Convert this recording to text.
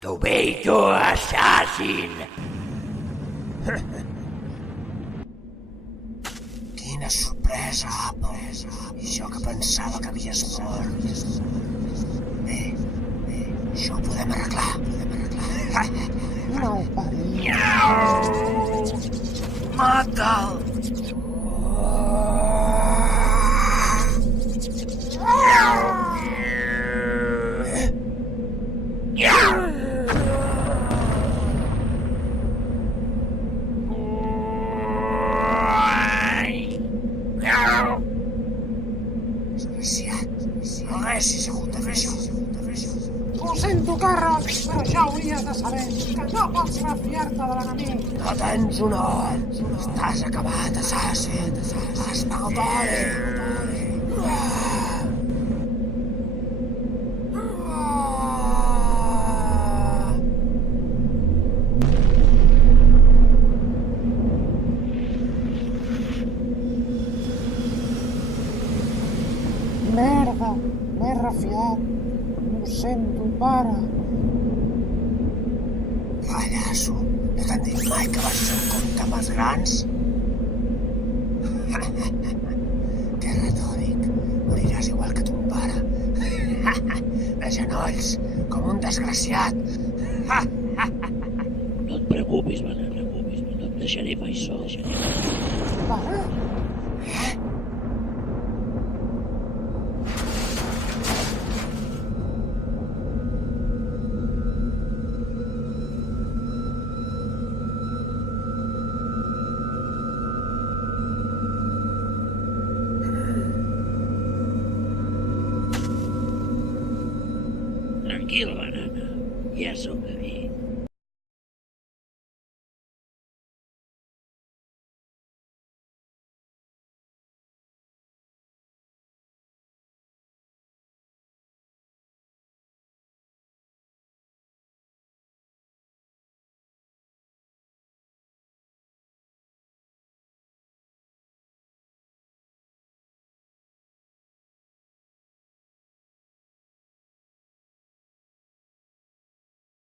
Tomato assassin! Quina sorpresa, Apo. I jo que pensava que havies mort. Bé, això ho podem arreglar. No ho paria. Mata'l! Desgraciat, no haguessis hagut de fer això. Ho sento, Carles, però ja hauries de saber que no pots refiar-te de l'enemic. No tens honor. Estàs acabat, assassin. Has pagat hora. Merda, m'he refiat. Ho sento, pare. Pallasso, no t'han dit mai que vas ser un conte amb els grans? Que retòric. Moriràs igual que ton pare. De genolls, com un desgraciat. No et preocupis, no et deixaré mai sol. Pare? Tranquil, banana. Ja sóc aquí.